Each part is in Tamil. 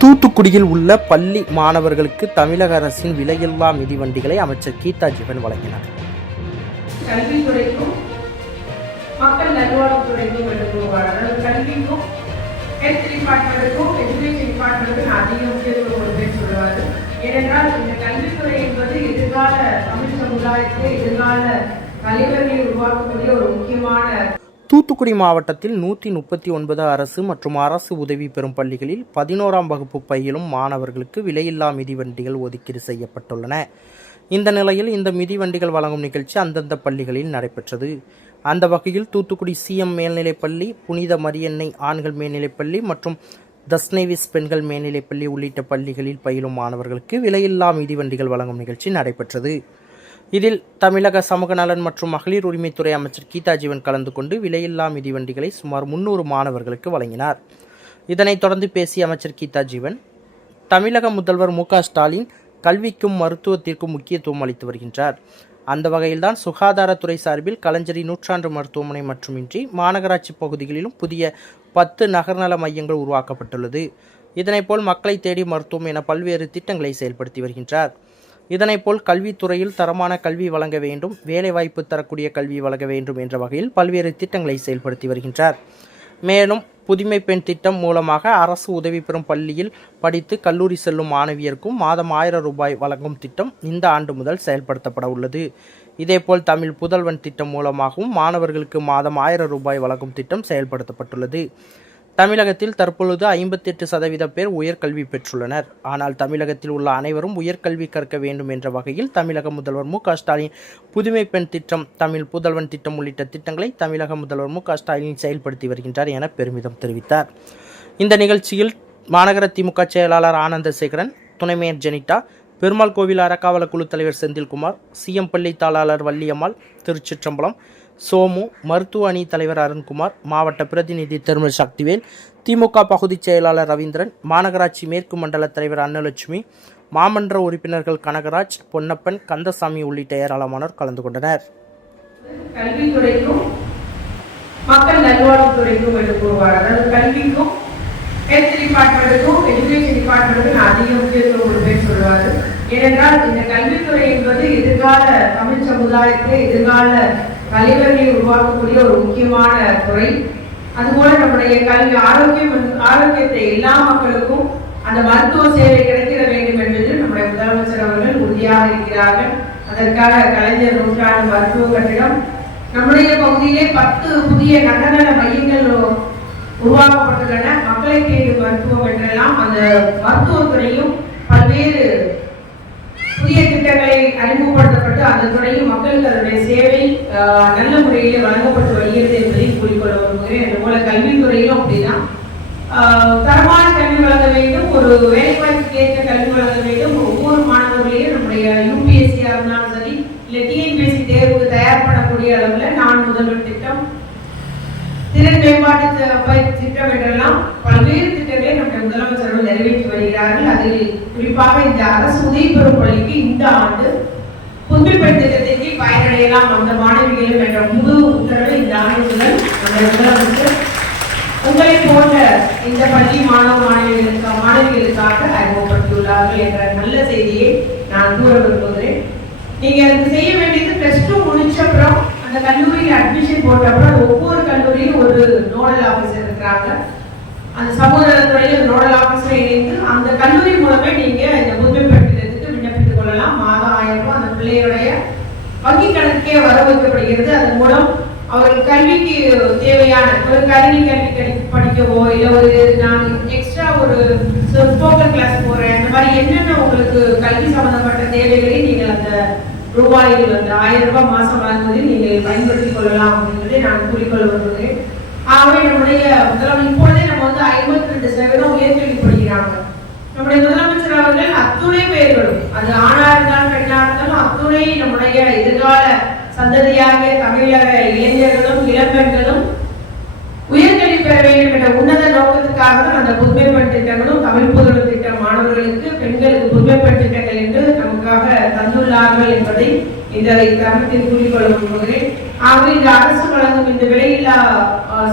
தூத்துக்குடியில் உள்ள பள்ளி மாணவர்களுக்கு தமிழக அரசின் விலையில்லா மிதிவண்டிகளை அமைச்சர் கீதா ஜீவன் வழங்கினார். கல்வித்துறைக்கும் மக்கள் நல்வாழ்வுத்துறைக்கும் கல்விக்கும் ஹெல்த் டிபார்ட்மெண்ட்டுக்கும் எஜுகேஷன் டிபார்ட்மெண்ட்டுக்கும் அதிக முக்கியத்துவம் கொடுப்பேன் சொல்லுவார் ஏனென்றால் இந்த கல்வித்துறை என்பது எதிர்கால தமிழ் சமுதாயத்தை எதிர்கால தலைவர்களை உருவாக்கக்கூடிய ஒரு தூத்துக்குடி மாவட்டத்தில் நூற்றி முப்பத்தி ஒன்பது அரசு மற்றும் அரசு உதவி பெறும் பள்ளிகளில் பதினோராம் வகுப்பு பயிலும் மாணவர்களுக்கு விலையில்லா மிதிவண்டிகள் ஒதுக்கீடு செய்யப்பட்டுள்ளன. இந்த நிலையில் இந்த மிதிவண்டிகள் வழங்கும் நிகழ்ச்சி அந்தந்த பள்ளிகளில் நடைபெற்றது. அந்த வகையில் தூத்துக்குடி சிஎம் மேல்நிலைப்பள்ளி புனித மரியன்னை ஆண்கள் மேல்நிலைப்பள்ளி மற்றும் தஸ்னேவிஸ் பெண்கள் மேல்நிலைப்பள்ளி உள்ளிட்ட பள்ளிகளில் பயிலும் மாணவர்களுக்கு விலையில்லா மிதிவண்டிகள் வழங்கும் நிகழ்ச்சி நடைபெற்றது. இதில் தமிழக சமூக நலன் மற்றும் மகளிர் உரிமைத்துறை அமைச்சர் கீதா ஜீவன் கலந்து கொண்டு விலையில்லா மிதிவண்டிகளை சுமார் முன்னூறு மாணவர்களுக்கு வழங்கினார். இதனைத் தொடர்ந்து பேசிய அமைச்சர் கீதா ஜீவன் தமிழக முதல்வர் மு ஸ்டாலின் கல்விக்கும் மருத்துவத்திற்கும் முக்கியத்துவம் அளித்து வருகின்றார். அந்த வகையில்தான் சுகாதாரத்துறை சார்பில் கலைஞரி நூற்றாண்டு மருத்துவமனை மட்டுமின்றி மாநகராட்சி பகுதிகளிலும் புதிய பத்து நகர்நல மையங்கள் உருவாக்கப்பட்டுள்ளது. இதனைப்போல் மக்களை தேடி மருத்துவம் என பல்வேறு திட்டங்களை செயல்படுத்தி வருகின்றார். இதனைப்போல் கல்வித்துறையில் தரமான கல்வி வழங்க வேண்டும் வேலைவாய்ப்பு தரக்கூடிய கல்வி வழங்க வேண்டும் என்ற வகையில் பல்வேறு திட்டங்களை செயல்படுத்தி வருகின்றார். மேலும் புதுமை பெண் திட்டம் மூலமாக அரசு உதவி பெறும் பள்ளியில் படித்து கல்லூரி செல்லும் மாணவியருக்கும் மாதம் ஆயிரம் ரூபாய் வழங்கும் திட்டம் இந்த ஆண்டு முதல் செயல்படுத்தப்பட உள்ளது. இதேபோல் தமிழ் புதல்வன் திட்டம் மூலமாகவும் மாணவர்களுக்கு மாதம் ஆயிரம் ரூபாய் வழங்கும் திட்டம் செயல்படுத்தப்பட்டுள்ளது. தமிழகத்தில் தற்பொழுது ஐம்பத்தெட்டு சதவீத பேர் உயர்கல்வி பெற்றுள்ளனர். ஆனால் தமிழகத்தில் உள்ள அனைவரும் உயர்கல்வி கற்க வேண்டும் என்ற வகையில் தமிழக முதல்வர் மு ஸ்டாலின் புதுமை பெண் திட்டம் தமிழ் புதல்வன் திட்டம் உள்ளிட்ட திட்டங்களை தமிழக முதல்வர் மு ஸ்டாலின் செயல்படுத்தி வருகின்றார் என பெருமிதம் தெரிவித்தார். இந்த நிகழ்ச்சியில் மாநகர திமுக செயலாளர் ஆனந்தசேகரன் துணை மேயர் ஜெனிட்டா பெருமாள் கோவில் அறக்காவல குழு தலைவர் செந்தில்குமார் சிஎம் பள்ளி தாளாளர் வள்ளியம்மாள் திருச்சிற்றம்பலம் சோமு மருத்துவ அணி தலைவர் அருண்குமார் மாவட்ட பிரதிநிதி திருமல் சக்திவேல் திமுக பகுதிச் செயலாளர் ரவீந்திரன் மாநகராட்சி மேற்கு மண்டல தலைவர் அன்னலட்சுமி மாமன்ற உறுப்பினர்கள் கனகராஜ் பொன்னப்பன் கந்தசாமி உள்ளிட்ட ஏராளமானோர் கலந்து கொண்டனர். கல்வித்துறைக்கும் மக்கள் நல்வாழ்வுத்துறைக்கும் எழுதுவார் அதாவது கல்விக்கும் ஹெல்த் டிபார்ட்மெண்ட்டுக்கும் எஜுகேஷன் டிபார்ட்மெண்ட்டுக்கும் அதிக முக்கியத்துவம் கொடுப்பே சொல்லுவார் ஏனென்றால் இந்த கல்வித்துறை என்பது எதிர்கால தமிழ் சமுதாயத்தை எதிர்கால தலைவர்களை உருவாக்கக்கூடிய ஒரு முக்கியமான துறை. அதுபோல நம்முடைய கல்வி ஆரோக்கியம் ஆரோக்கியத்தை எல்லா மக்களுக்கும் அந்த மருத்துவ சேவை கிடைத்திட வேண்டும் என்பதில் நம்முடைய முதலமைச்சர் அவர்கள் உறுதியாக இருக்கிறார்கள். அதற்காக கலைஞர் நூற்றாண்டு மருத்துவ கட்டிடம். நம்முடைய பகுதியிலே பத்து புதிய நகர்நல மையங்கள் உருவாக்கப்பட்டுள்ளன. மக்களை தேடி மருத்துவம் என்றெல்லாம் அந்த மருத்துவத்துறையும் பல்வேறு புதிய திட்டங்களை அறிமுகப்படுத்தப்பட்டு அந்த துறையும் மக்களுக்கு அதனுடைய சேவை நல்ல முறையில் வழங்கப்பட்டு வருகிறது என்பதை கூறிக்கொள்ள விரும்புகிறேன் அதுபோல கல்வித்துறையிலும் அப்படிதான். ஆஹ், தரமான கல்வி வழங்க வேண்டும் ஒரு வேலைவாய்ப்புக்கு ஏற்ற கல்வி வழங்க வேண்டும். ஒவ்வொரு மாணவர்களையும் நம்முடைய யூபிஎஸ்சியாக இருந்தாலும் சரி இல்லை டிஎன்பிஎஸ்சி தேர்வுக்கு தயார் பண்ணக்கூடிய அளவில் நான் முதல்வர் திட்டம் திறன் மேம்பாட்டு பயிற்சி திட்டம் என்றெல்லாம் பல்வேறு திட்டங்களை நம்முடைய முதலமைச்சர்கள் நிறைவேற்றி வருகிறார்கள். அதில் குறிப்பாக இந்த அரசு உதவி பெறும் பள்ளிக்கு இந்த ஆண்டு புதுமைப்பெண் திட்டத்தை பயனடையலாம் அந்த மாணவிகளும் என்ற முழு உத்தரவை இந்த ஆண்டு முதல் முதலமைச்சர் உங்களை போன்ற இந்த பள்ளி மாணவ மாணவிகளுக்கு மாணவிகளுக்காக அறிமுகப்படுத்தியுள்ளார்கள் என்ற நல்ல செய்தியை நான் கூற விரும்புகிறேன். நீங்க அதுக்கு செய்ய வேண்டியது பிளஸ் டூ முடிச்ச அப்புறம் அந்த கல்லூரியில் அட்மிஷன் போட்ட அப்புறம் ஒவ்வொரு கல்லூரியிலும் ஒரு நோடல் ஆஃபீஸர் இருக்கிறாங்க. அந்த சமூக நலத்துறையில் நோடல் ஆபீசர் இணைந்து அந்த கல்லூரி மூலமே நீங்க இந்த புதுமை பெற்றதுக்கு விண்ணப்பித்துக் கொள்ளலாம் மாதம் ஆயிரம் ரூபாய் அந்த பிள்ளையுடைய வங்கி கணக்கே வர வைக்கப்படுகிறது அதன் மூலம் அவர்கள் கல்விக்கு தேவையான ஒரு கணினி கல்வி கடி- படிக்கவோ இல்லை ஒரு நான் எக்ஸ்ட்ரா ஒரு ஸ்போக்கன் கிளாஸ் போறேன் அந்த மாதிரி என்னென்ன உங்களுக்கு கல்வி சம்பந்தப்பட்ட தேவைகளை நீங்கள் அந்த ரூபாயில் அந்த ஆயிரம் ரூபாய் மாசம் வழங்குவதில் நீங்கள் பயன்படுத்திக் கொள்ளலாம் அப்படின்றதை நான் கூறிக்கொள்ள விரும்புகிறேன். ஆகவே நம்முடைய முதலமைச்சர் இப்பொழுதே நம்ம வந்து ஐம்பத்தி ரெண்டு சதவீதம் உயர்கல்வி படிக்கிறாங்க நம்முடைய முதலமைச்சர் அவர்கள் அத்துணை பேர்களும் அது ஆணா இருந்தாலும் பெண்ணா இருந்தாலும் அத்துணை நம்முடைய எதிர்கால சந்ததியாகிய தமிழக இளைஞர்களும் இளம்பெண்களும் உயர்கல்வி பெற வேண்டும் என்ற உன்னத நோக்கத்துக்காக தான் அந்த புதுமைப்பெண் திட்டங்களும் தமிழ் புதல்வர் திட்டம் மாணவர்களுக்கு பெண்களுக்கு புதுமைப்பெண் திட்டங்கள் என்று நமக்காக தந்துள்ளார்கள் என்பதை இந்த தருணத்தில் கூறிக்கொள்ள விரும்புகிறேன். ஆகவே இந்த அரசு வழங்கும் இந்த விலையில்லா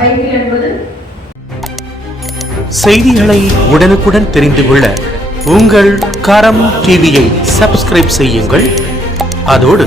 சைக்கிள் என்பது செய்திகளை உடனுக்குடன் தெரிந்து கொள்ள உங்கள் கரம் டிவியை சப்ஸ்கிரைப் செய்யுங்கள். அதோடு